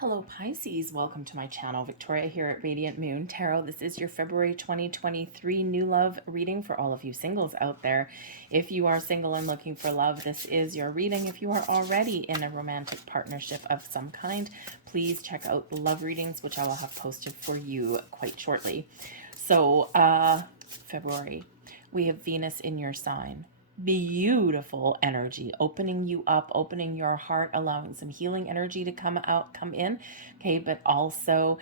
Hello Pisces, welcome to my channel. Victoria here at Radiant Moon Tarot. This is your February 2023 new love reading for all of you singles out there. If you are single and looking for love, this is your reading. If you are already in a romantic partnership of some kind, please check out the love readings, which I will have posted for you quite shortly. So, February, we have Venus in your sign. Beautiful energy, opening you up, opening your heart, allowing some healing energy to come in, okay, but also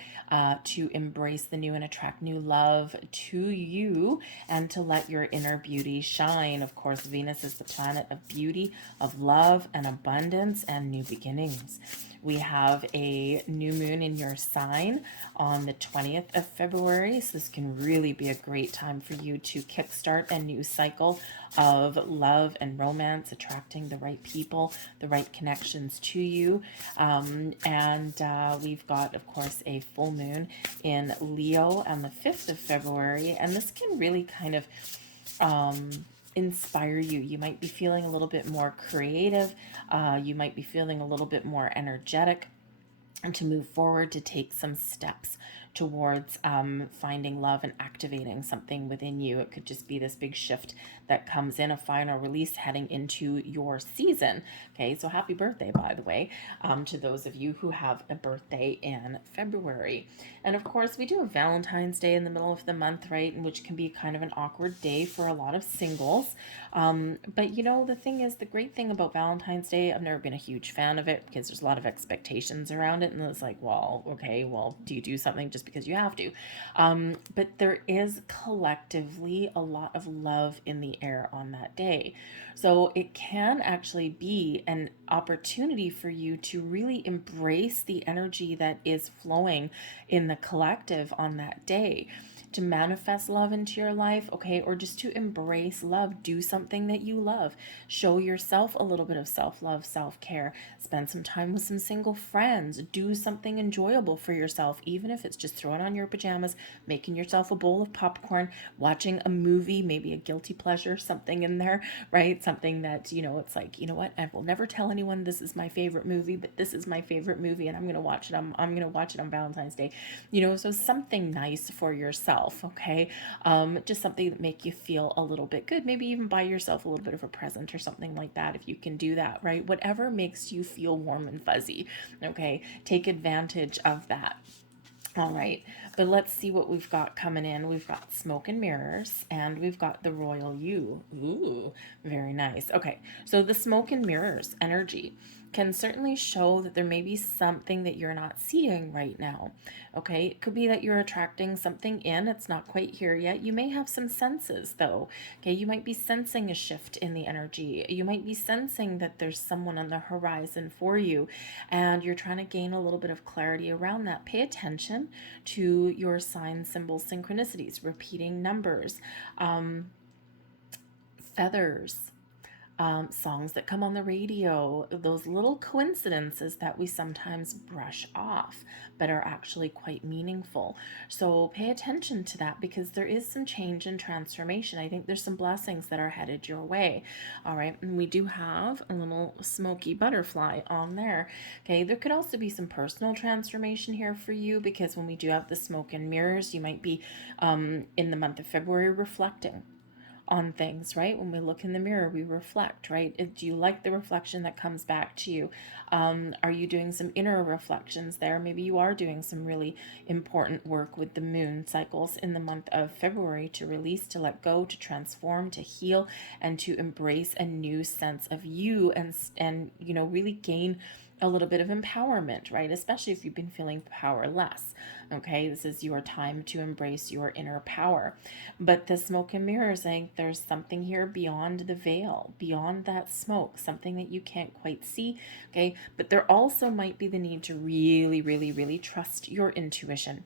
to embrace the new and attract new love to you and to let your inner beauty shine. Of course, Venus is the planet of beauty, of love and abundance and new beginnings. We have a new moon in your sign on the 20th of February. So this can really be a great time for you to kickstart a new cycle of love and romance, attracting the right people, the right connections to you. We've got, of course, a full moon in Leo on the 5th of February. And this can really kind of inspire you. You might be feeling a little bit more creative. You might be feeling a little bit more energetic and to move forward, to take some steps towards finding love and activating something within you. It could just be this big shift that comes in, a final release heading into your season. Okay, so happy birthday, by the way, to those of you who have a birthday in February. And of course, we do have Valentine's Day in the middle of the month, right? Which can be kind of an awkward day for a lot of singles. But you know, the thing is, the great thing about Valentine's Day, I've never been a huge fan of it because there's a lot of expectations around it. And it's like, well, okay, well, do you do something just because you have to? But there is collectively a lot of love in the air on that day. So it can actually be an opportunity for you to really embrace the energy that is flowing in the collective on that day, to manifest love into your life, okay, or just to embrace love. Do something that you love. Show yourself a little bit of self-love, self-care. Spend some time with some single friends. Do something enjoyable for yourself, even if it's just throwing on your pajamas, making yourself a bowl of popcorn, watching a movie, maybe a guilty pleasure, something in there, right? Something that, you know, it's like, you know what, I will never tell anyone this is my favorite movie, but this is my favorite movie and I'm going to watch it. I'm going to watch it on Valentine's Day, you know, so something nice for yourself. Okay, just something that make you feel a little bit good. Maybe even buy yourself a little bit of a present or something like that if you can do that, right? Whatever makes you feel warm and fuzzy. Okay, take advantage of that. All right, but let's see what we've got coming in. We've got Smoke and Mirrors, and we've got the Royal You. Ooh, very nice. Okay, so the Smoke and Mirrors energy can certainly show that there may be something that you're not seeing right now. Okay, it could be that you're attracting something in, it's not quite here yet. You may have some senses though. Okay, you might be sensing a shift in the energy. You might be sensing that there's someone on the horizon for you, and you're trying to gain a little bit of clarity around that. Pay attention to your sign symbol synchronicities, repeating numbers, feathers, songs that come on the radio, those little coincidences that we sometimes brush off, but are actually quite meaningful. So pay attention to that because there is some change and transformation. I think there's some blessings that are headed your way. All right, and we do have a little smoky butterfly on there. Okay, there could also be some personal transformation here for you because when we do have the smoke and mirrors, you might be in the month of February reflecting on things, right? When we look in the mirror, we reflect, right? Do you like the reflection that comes back to you? Are you doing some inner reflections there? Maybe you are doing some really important work with the moon cycles in the month of February to release, to let go, to transform, to heal, and to embrace a new sense of you and you know, really gain a little bit of empowerment, right? Especially if you've been feeling powerless. Okay, this is your time to embrace your inner power. But the smoke and mirrors, I think there's something here beyond the veil, beyond that smoke, something that you can't quite see. Okay, but there also might be the need to really, really, really trust your intuition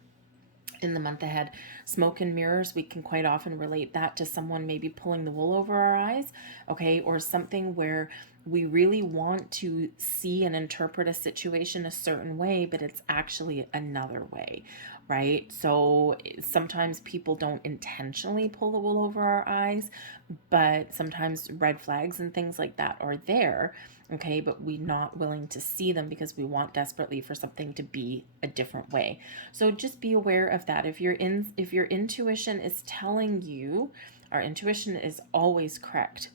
in the month ahead. Smoke and mirrors, we can quite often relate that to someone maybe pulling the wool over our eyes, okay, or something where We really want to see and interpret a situation a certain way, but it's actually another way, right? So sometimes people don't intentionally pull the wool over our eyes, but sometimes red flags and things like that are there, okay, but we're not willing to see them because we want desperately for something to be a different way. So just be aware of that. If your intuition is telling you, our intuition is always correct,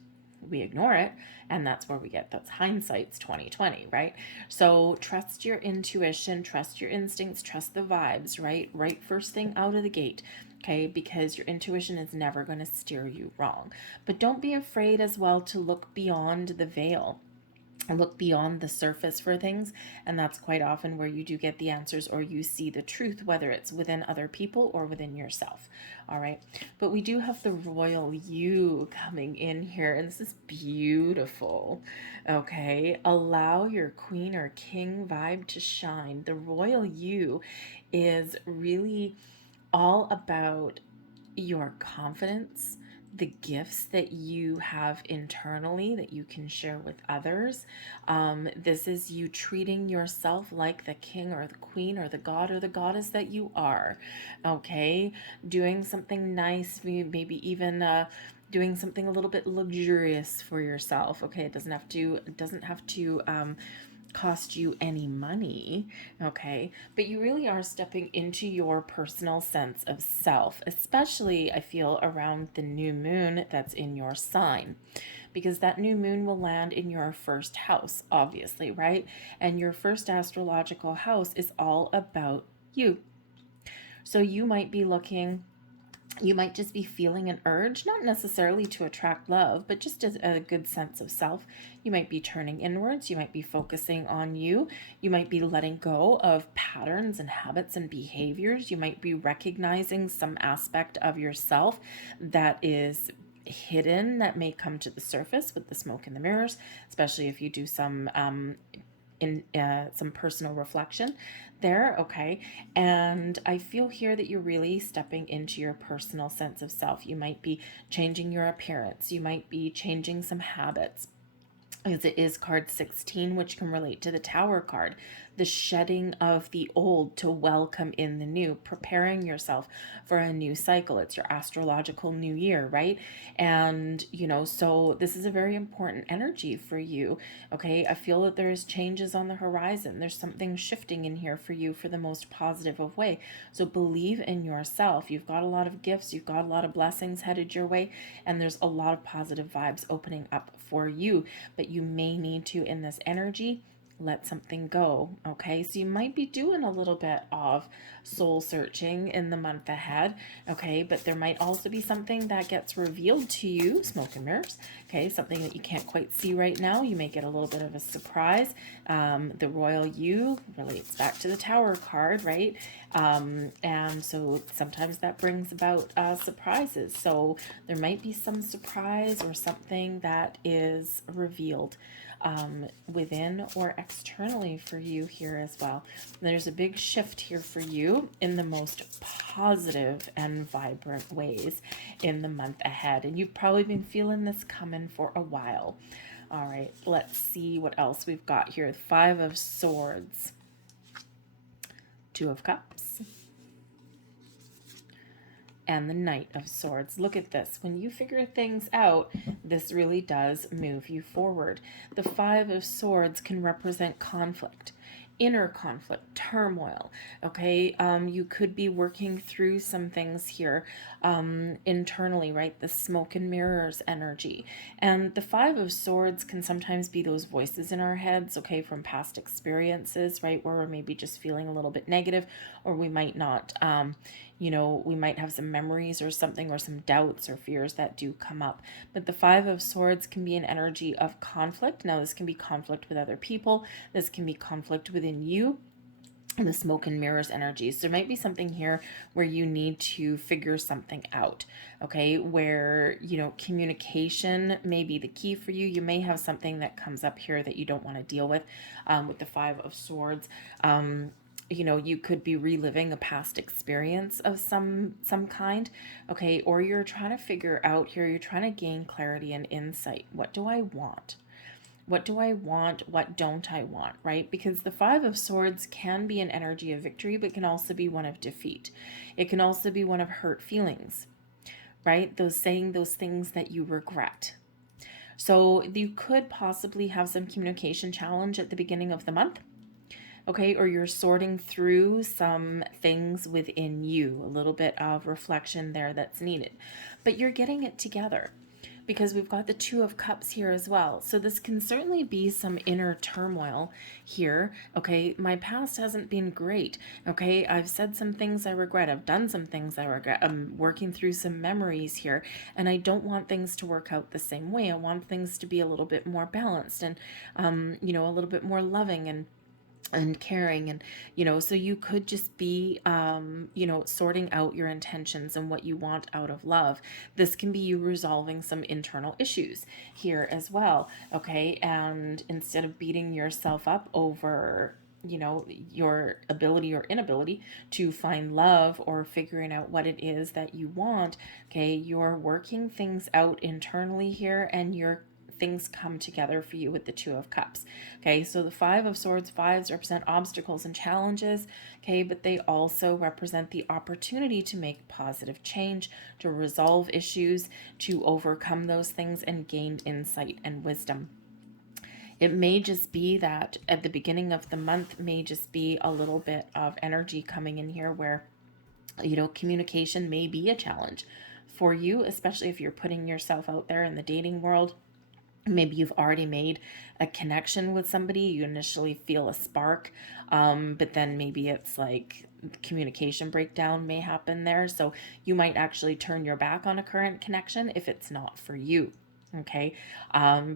we ignore it, and that's where we get those hindsight's 2020, right? So trust your intuition, trust your instincts, trust the vibes, right first thing out of the gate, okay, because your intuition is never going to steer you wrong. But don't be afraid as well to look beyond the veil, look beyond the surface for things, and that's quite often where you do get the answers, or you see the truth, whether it's within other people or within yourself. All right, but we do have the royal you coming in here, and this is beautiful. Okay, allow your queen or king vibe to shine. The royal you is really all about your confidence, the gifts that you have internally that you can share with others. This is you treating yourself like the king or the queen or the god or the goddess that you are. Okay, doing something nice, maybe even doing something a little bit luxurious for yourself. Okay, it doesn't have to cost you any money, okay? But you really are stepping into your personal sense of self, especially I feel around the new moon that's in your sign, because that new moon will land in your first house, obviously, right? And your first astrological house is all about you. So you might just be feeling an urge, not necessarily to attract love, but just as a good sense of self. You might be turning inwards. You might be focusing on you. You might be letting go of patterns and habits and behaviors. You might be recognizing some aspect of yourself that is hidden, that may come to the surface with the smoke and the mirrors, especially if you do some personal reflection there, okay? And I feel here that you're really stepping into your personal sense of self. You might be changing your appearance, you might be changing some habits, as it is card 16, which can relate to the Tower card, the shedding of the old to welcome in the new, preparing yourself for a new cycle. It's your astrological new year, right? And, so this is a very important energy for you, okay? I feel that there's changes on the horizon. There's something shifting in here for you for the most positive of way. So believe in yourself. You've got a lot of gifts, you've got a lot of blessings headed your way, and there's a lot of positive vibes opening up for you. But you may need to, in this energy, let something go, okay? So you might be doing a little bit of soul searching in the month ahead, okay? But there might also be something that gets revealed to you, smoke and mirrors, okay? Something that you can't quite see right now. You may get a little bit of a surprise. The royal you relates back to the Tower card, right? And so sometimes that brings about surprises. So there might be some surprise or something that is revealed within or externally for you here as well. There's a big shift here for you in the most positive and vibrant ways in the month ahead. And you've probably been feeling this coming for a while. All right, let's see what else we've got here. 5 of Swords, 2 of Cups, and the Knight of Swords. Look at this. When you figure things out, this really does move you forward. The 5 of Swords can represent conflict, inner conflict, turmoil, okay? You could be working through some things here internally, right? The smoke and mirrors energy. And the 5 of Swords can sometimes be those voices in our heads, okay, from past experiences, right? Where we're maybe just feeling a little bit negative, or we might not, we might have some memories or something, or some doubts or fears that do come up. But the 5 of Swords can be an energy of conflict. Now, this can be conflict with other people. This can be conflict within you. And the smoke and mirrors energies. There might be something here where you need to figure something out, okay? Where, communication may be the key for you. You may have something that comes up here that you don't want to deal with the 5 of Swords. You could be reliving a past experience of some kind, okay? Or you're trying to figure out here, you're trying to gain clarity and insight. What do I want? What do I want? What don't I want, right? Because the Five of Swords can be an energy of victory, but can also be one of defeat. It can also be one of hurt feelings, right? Those saying those things that you regret. So you could possibly have some communication challenge at the beginning of the month. Okay, or you're sorting through some things within you, a little bit of reflection there that's needed. But you're getting it together because we've got the Two of Cups here as well. So this can certainly be some inner turmoil here. Okay, my past hasn't been great. Okay, I've said some things I regret. I've done some things I regret. I'm working through some memories here, and I don't want things to work out the same way. I want things to be a little bit more balanced and, a little bit more loving and caring. And so you could just be sorting out your intentions and what you want out of love. This can be you resolving some internal issues here as well. Okay, and instead of beating yourself up over your ability or inability to find love or figuring out what it is that you want, okay, you're working things out internally here, and you're things come together for you with the Two of Cups. Okay, so the Five of Swords, fives represent obstacles and challenges, okay, but they also represent the opportunity to make positive change, to resolve issues, to overcome those things, and gain insight and wisdom. It may just be that at the beginning of the month may just be a little bit of energy coming in here where, communication may be a challenge for you, especially if you're putting yourself out there in the dating world. Maybe you've already made a connection with somebody. You initially feel a spark, but then maybe it's like communication breakdown may happen there. So you might actually turn your back on a current connection if it's not for you. Okay,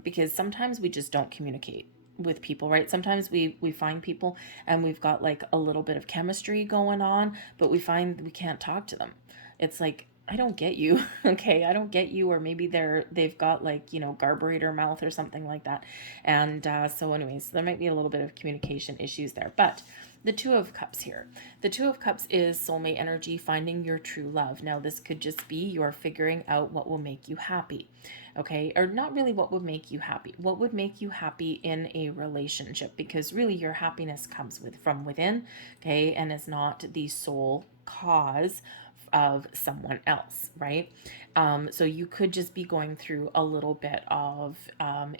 because sometimes we just don't communicate with people, right? Sometimes we find people and we've got like a little bit of chemistry going on, but we find we can't talk to them. It's like, I don't get you. Okay, I don't get you. Or maybe they've got like, carburetor mouth or something like that. And so anyways, there might be a little bit of communication issues there. But the Two of Cups here. The Two of Cups is soulmate energy, finding your true love. Now, this could just be you're figuring out what will make you happy. Okay, or not really what would make you happy. What would make you happy in a relationship? Because really your happiness comes from within, okay, and is not the sole cause of someone else, right? So you could just be going through a little bit of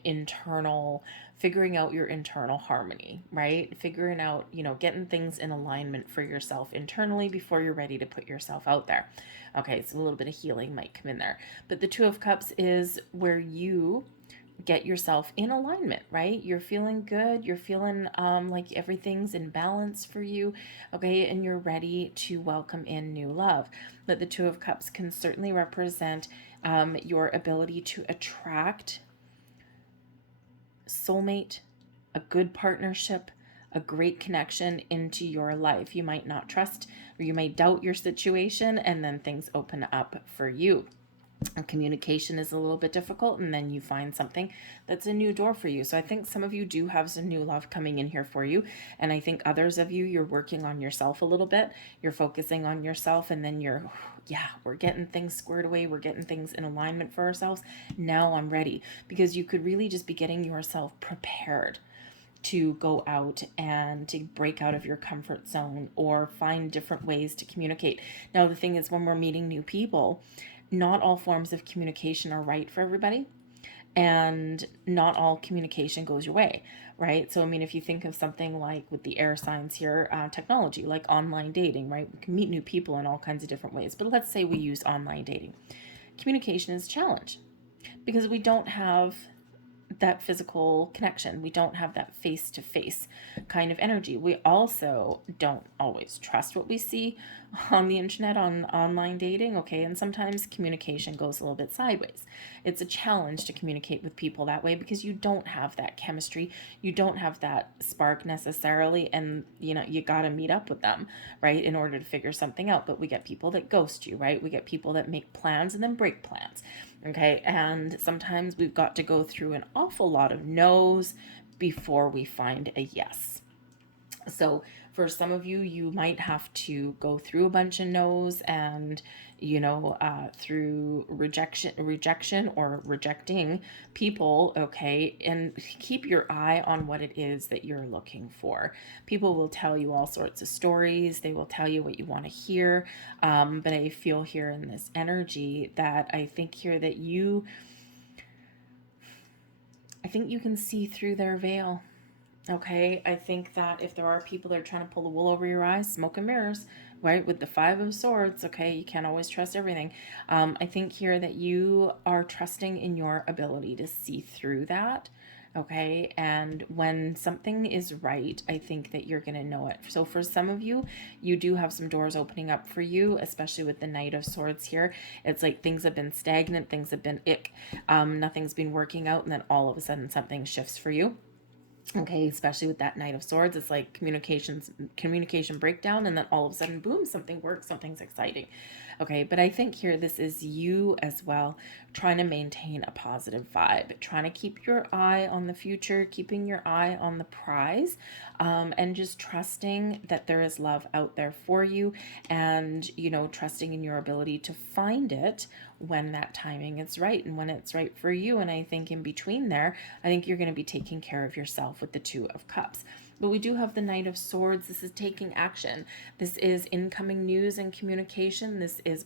internal, figuring out your internal harmony, right? Figuring out, getting things in alignment for yourself internally before you're ready to put yourself out there. Okay, so a little bit of healing might come in there. But the Two of Cups is where you get yourself in alignment, right? You're feeling good. You're feeling like everything's in balance for you, okay? And you're ready to welcome in new love. But the Two of Cups can certainly represent your ability to attract soulmate, a good partnership, a great connection into your life. You might not trust or you may doubt your situation, and then things open up for you. Communication is a little bit difficult, and then you find something that's a new door for you. So I think some of you do have some new love coming in here for you, and I think others of you, you're working on yourself a little bit. You're focusing on yourself, and then we're getting things squared away. We're getting things in alignment for ourselves. Now I'm ready, because you could really just be getting yourself prepared to go out and to break out of your comfort zone or find different ways to communicate. Now, the thing is, when we're meeting new people, not all forms of communication are right for everybody, and not all communication goes your way, right? So, I mean, if you think of something like with the air signs here, technology, like online dating, right? We can meet new people in all kinds of different ways. But let's say we use online dating. Communication is a challenge because we don't have that physical connection. We don't have that face-to-face kind of energy. We also don't always trust what we see on the internet, on online dating, okay? And sometimes communication goes a little bit sideways. It's a challenge to communicate with people that way because you don't have that chemistry. You don't have that spark necessarily, and you got to meet up with them, right, in order to figure something out. But we get people that ghost you, right? We get people that make plans and then break plans. Okay, and sometimes we've got to go through an awful lot of no's before we find a yes. So For some of you, you might have to go through a bunch of no's and, through rejection or rejecting people, okay? And keep your eye on what it is that you're looking for. People will tell you all sorts of stories. They will tell you what you want to hear. But I feel here in this energy that I think here that I think you can see through their veil. Okay, I think that if there are people that are trying to pull the wool over your eyes, smoke and mirrors, right? With the Five of Swords, okay, you can't always trust everything. I think here that you are trusting in your ability to see through that, okay? And when something is right, I think that you're going to know it. So for some of you, you do have some doors opening up for you, especially with the Knight of Swords here. It's like things have been stagnant, things have been ick, nothing's been working out, and then all of a sudden something shifts for you. Okay, especially with that Knight of Swords, it's like communication breakdown, and then all of a sudden, boom, something works, something's exciting. Okay, but I think here this is you as well, trying to maintain a positive vibe, trying to keep your eye on the future, keeping your eye on the prize, and just trusting that there is love out there for you, and trusting in your ability to find it when that timing is right and when it's right for you. And I think in between there, I think you're going to be taking care of yourself with the Two of Cups. But we do have the Knight of Swords. This is taking action. This is incoming news and communication. This is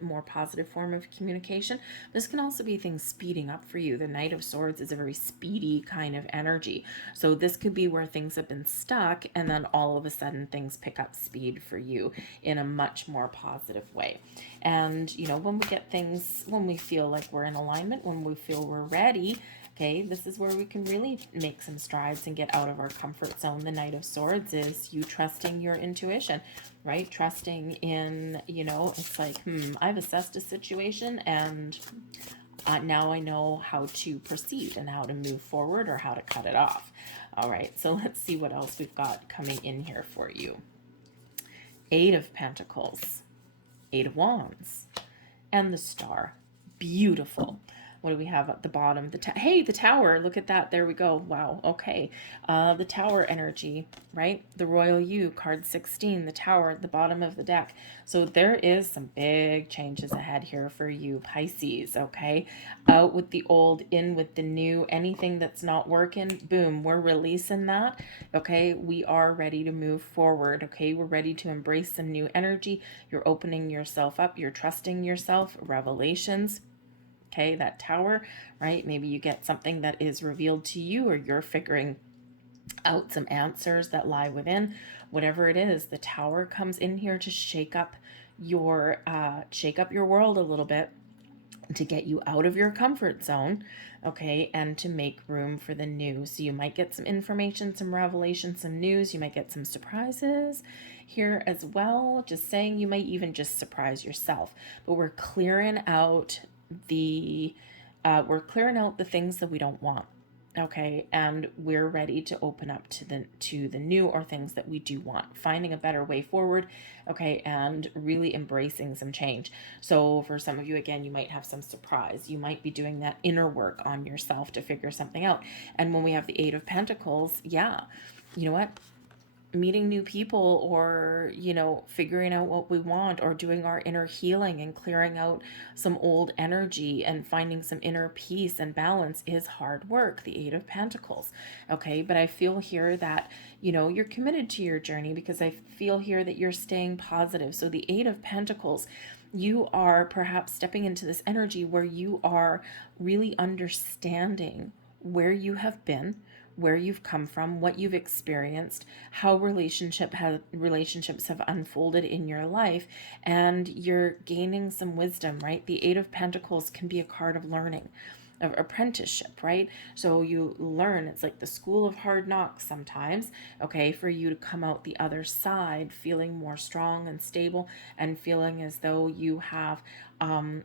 more positive form of communication. This can also be things speeding up for you. The Knight of Swords is a very speedy kind of energy. So this could be where things have been stuck, and then all of a sudden things pick up speed for you in a much more positive way. And, when we get things, when we feel like we're in alignment, when we feel we're ready, okay, this is where we can really make some strides and get out of our comfort zone. The Knight of Swords is you trusting your intuition, right? Trusting in, it's like, I've assessed a situation, and now I know how to proceed and how to move forward or how to cut it off. All right, so let's see what else we've got coming in here for you. Eight of Pentacles, Eight of Wands, and the Star. Beautiful. What do we have at the bottom? Hey, the Tower. Look at that. There we go. Wow. Okay. The Tower energy, right? The Royal You, card 16, the Tower at the bottom of the deck. So there is some big changes ahead here for you, Pisces, okay? Out with the old, in with the new. Anything that's not working, boom, we're releasing that, okay? We are ready to move forward, okay? We're ready to embrace some new energy. You're opening yourself up. You're trusting yourself. Revelations. Okay, that Tower, right? Maybe you get something that is revealed to you, or you're figuring out some answers that lie within. Whatever it is, the Tower comes in here to shake up your world a little bit, to get you out of your comfort zone, okay, and to make room for the new. So you might get some information, some revelation, some news. You might get some surprises here as well. Just saying, you might even just surprise yourself. But we're clearing out the things that we don't want, okay, and we're ready to open up to the new, or things that we do want, finding a better way forward, okay, and really embracing some change. So for some of you, again, you might have some surprise. You might be doing that inner work on yourself to figure something out. And when we have the Eight of Pentacles, yeah, you know what, meeting new people, or figuring out what we want, or doing our inner healing and clearing out some old energy and finding some inner peace and balance is hard work. The Eight of Pentacles, okay, but I feel here that you're committed to your journey, because I feel here that you're staying positive. So the Eight of Pentacles, you are perhaps stepping into this energy where you are really understanding where you have been, where you've come from, what you've experienced, how relationships have unfolded in your life, and you're gaining some wisdom, right? The Eight of Pentacles can be a card of learning, of apprenticeship, right? So you learn, it's like the school of hard knocks sometimes, okay, for you to come out the other side feeling more strong and stable, and feeling as though you have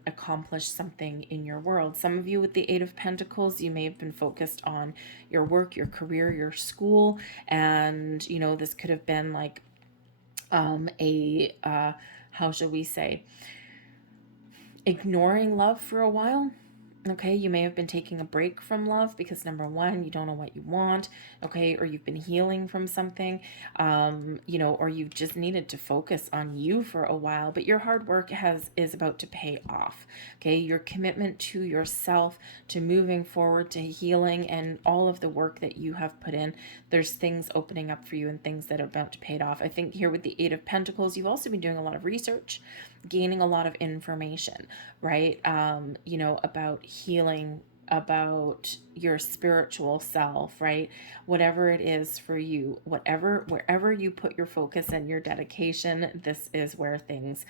accomplished something in your world. Some of you with the Eight of Pentacles, you may have been focused on your work, your career, your school, and this could have been like how shall we say, ignoring love for a while. Okay, you may have been taking a break from love because number one, you don't know what you want, okay, or you've been healing from something, or you've just needed to focus on you for a while, but your hard work is about to pay off, okay? Your commitment to yourself, to moving forward, to healing, and all of the work that you have put in, there's things opening up for you and things that are about to pay off. I think here with the Eight of Pentacles, you've also been doing a lot of research, gaining a lot of information, right? About healing, about your spiritual self, right? Whatever it is for you, wherever you put your focus and your dedication, this is where things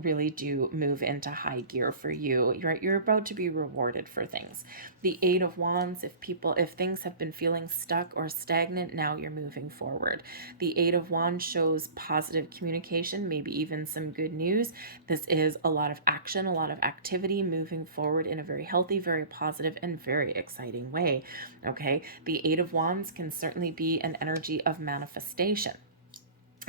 really do move into high gear for you. You're about to be rewarded for things. The Eight of Wands, if things have been feeling stuck or stagnant, now you're moving forward. The Eight of Wands shows positive communication, maybe even some good news. This is a lot of action, a lot of activity moving forward in a very healthy, very positive, and very exciting way. Okay, the Eight of Wands can certainly be an energy of manifestation.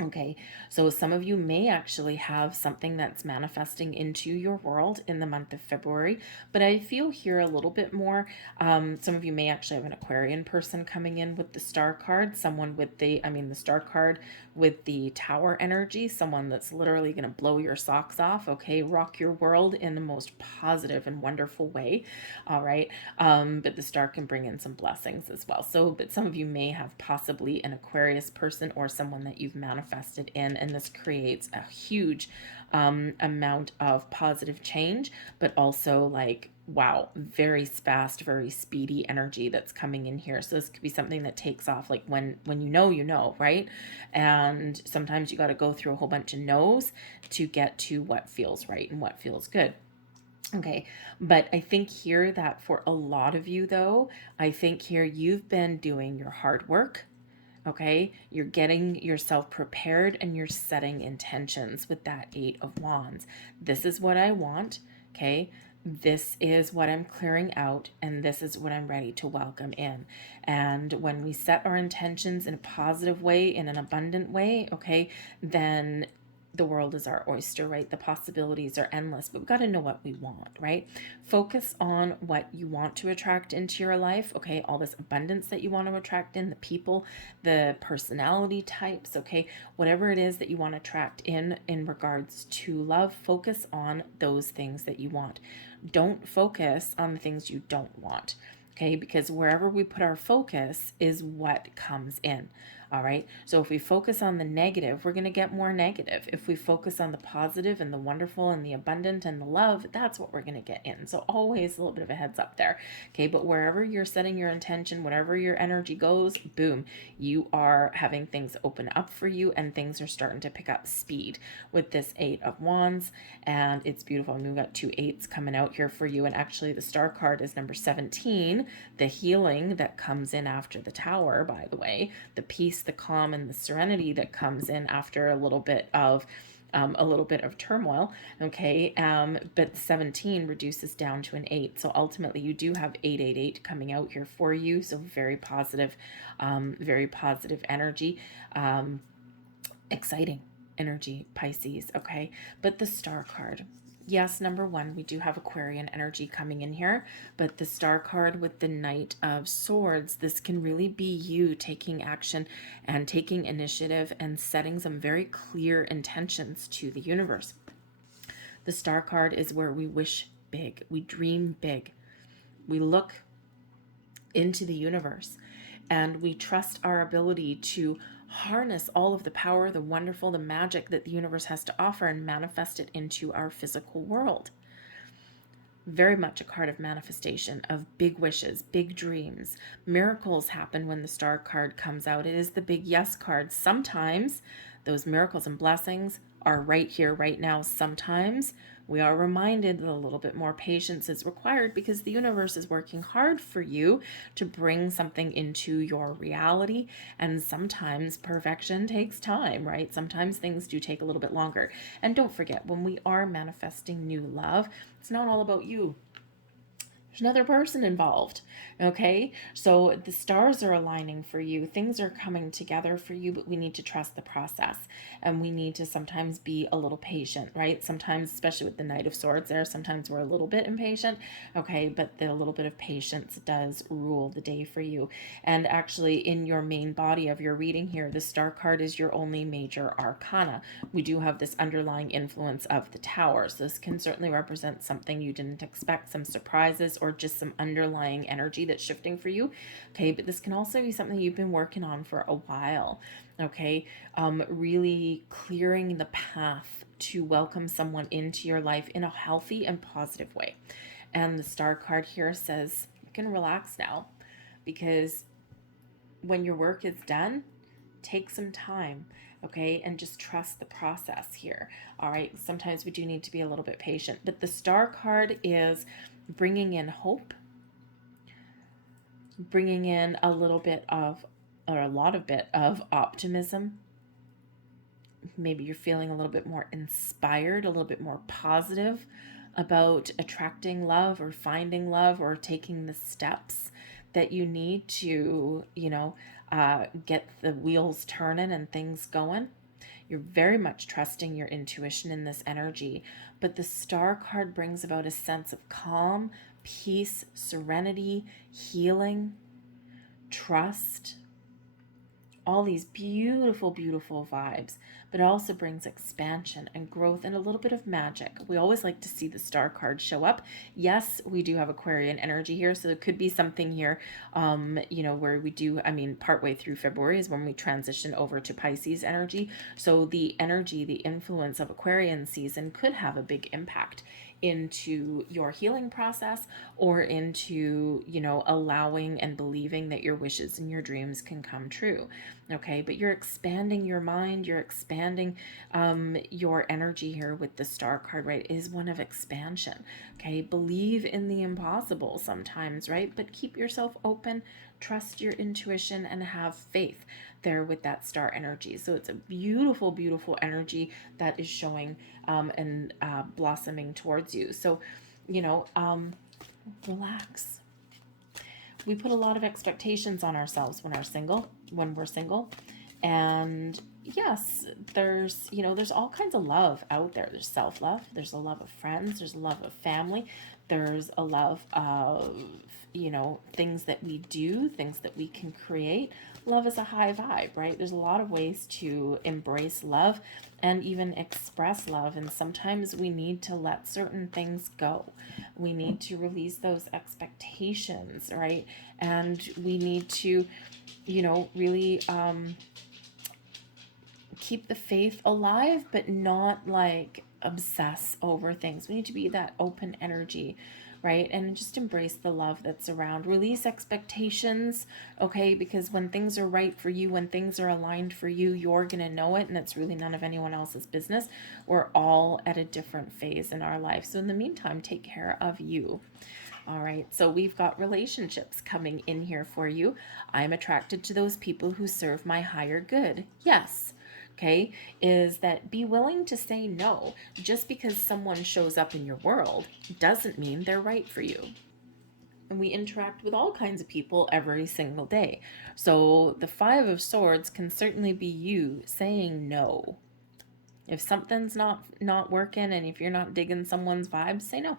Okay, so some of you may actually have something that's manifesting into your world in the month of February, but I feel here a little bit more. Some of you may actually have an Aquarian person coming in with the star card, someone with the star card with the tower energy, someone that's literally going to blow your socks off, okay, rock your world in the most positive and wonderful way. All right, but the star can bring in some blessings as well. So, but some of you may have possibly an Aquarius person or someone that you've manifested in, and this creates a huge amount of positive change, but also like, wow, very fast, very speedy energy that's coming in here. So this could be something that takes off like when you know, right? And sometimes you got to go through a whole bunch of no's to get to what feels right and what feels good. Okay, but I think here that for a lot of you though, I think here you've been doing your hard work. Okay, you're getting yourself prepared and you're setting intentions with that Eight of Wands. This is what I want. Okay, this is what I'm clearing out, and this is what I'm ready to welcome in. And when we set our intentions in a positive way, in an abundant way, okay, then the world is our oyster, right? The possibilities are endless, but we've got to know what we want, right? Focus on what you want to attract into your life, okay? All this abundance that you want to attract in, the people, the personality types, okay? Whatever it is that you want to attract in regards to love, focus on those things that you want. Don't focus on the things you don't want, okay? Because wherever we put our focus is what comes in. All right. So if we focus on the negative, we're going to get more negative. If we focus on the positive and the wonderful and the abundant and the love, that's what we're going to get in. So always a little bit of a heads up there. Okay. But wherever you're setting your intention, whatever your energy goes, boom, you are having things open up for you and things are starting to pick up speed with this Eight of Wands. And it's beautiful. And we've got two eights coming out here for you. And actually the star card is number 17, the healing that comes in after the tower, by the way, the peace, the calm, and the serenity that comes in after a little bit of turmoil. Okay. But 17 reduces down to an 8. So ultimately you do have 888 coming out here for you. So very positive energy, exciting energy, Pisces. Okay. But the star card, yes, number one, we do have Aquarian energy coming in here, but the star card with the Knight of Swords, this can really be you taking action and taking initiative and setting some very clear intentions to the universe. The star card is where we wish big, we dream big, we look into the universe, and we trust our ability to harness all of the power, the wonderful, the magic that the universe has to offer and manifest it into our physical world. Very much a card of manifestation, of big wishes, big dreams. Miracles happen when the star card comes out. It is the big yes card. Sometimes those miracles and blessings are right here, right now. Sometimes we are reminded that a little bit more patience is required because the universe is working hard for you to bring something into your reality. And sometimes perfection takes time, right? Sometimes things do take a little bit longer. And don't forget, when we are manifesting new love, it's not all about you. There's another person involved. Okay, so the stars are aligning for you, things are coming together for you, but we need to trust the process, and we need to sometimes be a little patient, right? Sometimes, especially with the Knight of Swords there, sometimes we're a little bit impatient. Okay, but the little bit of patience does rule the day for you. And actually, in your main body of your reading here, the star card is your only major arcana. We do have this underlying influence of the Tower, so this can certainly represent something you didn't expect, some surprises, or just some underlying energy that's shifting for you. Okay, but this can also be something you've been working on for a while. Okay, really clearing the path to welcome someone into your life in a healthy and positive way. And the star card here says you can relax now, because when your work is done, take some time, okay, and just trust the process here. All right, sometimes we do need to be a little bit patient, but the star card is bringing in hope, bringing in a little bit of, or a lot of bit of optimism. Maybe you're feeling a little bit more inspired, a little bit more positive about attracting love or finding love or taking the steps that you need to, get the wheels turning and things going. You're very much trusting your intuition in this energy, but the star card brings about a sense of calm, peace, serenity, healing, trust, all these beautiful, beautiful vibes, but it also brings expansion and growth and a little bit of magic. We always like to see the star card show up. Yes, we do have Aquarian energy here, so it could be something here, where we do, partway through February is when we transition over to Pisces energy. So the energy, the influence of Aquarian season could have a big impact into your healing process, or into, allowing and believing that your wishes and your dreams can come true. Okay, but you're expanding your mind, you're expanding your energy here with the star card, right? It is one of expansion. Okay, believe in the impossible sometimes, right? But keep yourself open, trust your intuition, and have faith there with that star energy. So it's a beautiful, beautiful energy that is showing and blossoming towards you. So, relax. We put a lot of expectations on ourselves when we're single. And yes, there's all kinds of love out there. There's self-love, there's a love of friends, there's a love of family, there's a love of, things that we do, things that we can create. Love is a high vibe, right? There's a lot of ways to embrace love and even express love. And sometimes we need to let certain things go. We need to release those expectations, right? And we need to, really keep the faith alive, but not like obsess over things. We need to be that open energy, right? And just embrace the love that's around. Release expectations, okay? Because when things are right for you, when things are aligned for you, you're going to know it, and it's really none of anyone else's business. We're all at a different phase in our life. So in the meantime, take care of you. All right, so we've got relationships coming in here for you. I'm attracted to those people who serve my higher good. Yes. Okay, is that be willing to say no. Just because someone shows up in your world doesn't mean they're right for you. And we interact with all kinds of people every single day. So the Five of Swords can certainly be you saying no. If something's not working, and if you're not digging someone's vibes, say no.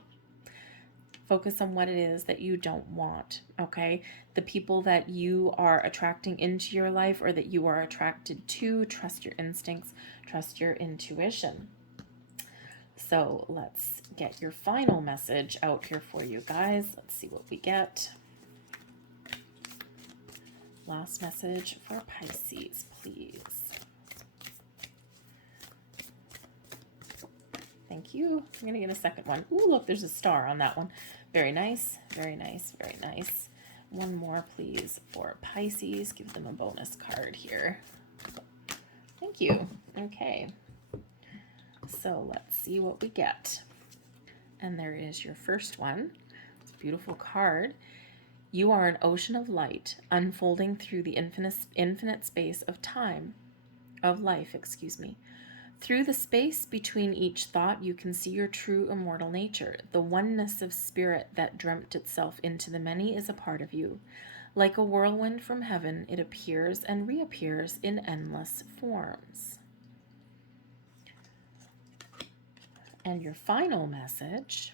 Focus on what it is that you don't want, okay? The people that you are attracting into your life, or that you are attracted to, trust your instincts, trust your intuition. So let's get your final message out here for you guys. Let's see what we get. Last message for Pisces, please. Thank you. I'm going to get a second one. Ooh, look, there's a star on that one. Very nice, very nice, very nice. One more, please, for Pisces. Give them a bonus card here. Thank you. Okay. So let's see what we get. And there is your first one. It's a beautiful card. You are an ocean of light unfolding through the infinite space of time, of life, Through the space between each thought, you can see your true immortal nature. The oneness of spirit that dreamt itself into the many is a part of you. Like a whirlwind from heaven, it appears and reappears in endless forms. And your final message: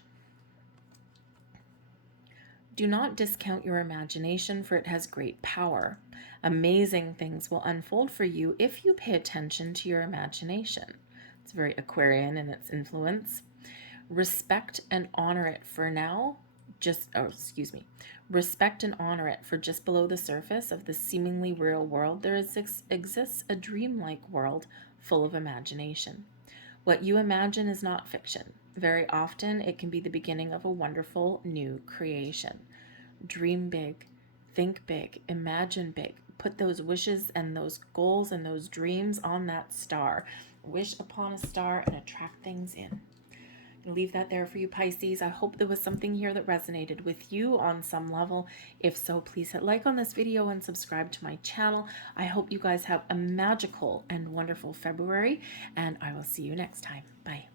do not discount your imagination, for it has great power. Amazing things will unfold for you if you pay attention to your imagination. It's very Aquarian in its influence. Respect and honor it for now. Respect and honor it, for just below the surface of the seemingly real world, there exists a dreamlike world full of imagination. What you imagine is not fiction. Very often, it can be the beginning of a wonderful new creation. Dream big, think big, imagine big. Put those wishes and those goals and those dreams on that star. Wish upon a star and attract things in. Leave that there for you, Pisces. I hope there was something here that resonated with you on some level. If so, please hit like on this video and subscribe to my channel. I hope you guys have a magical and wonderful February, and I will see you next time. Bye.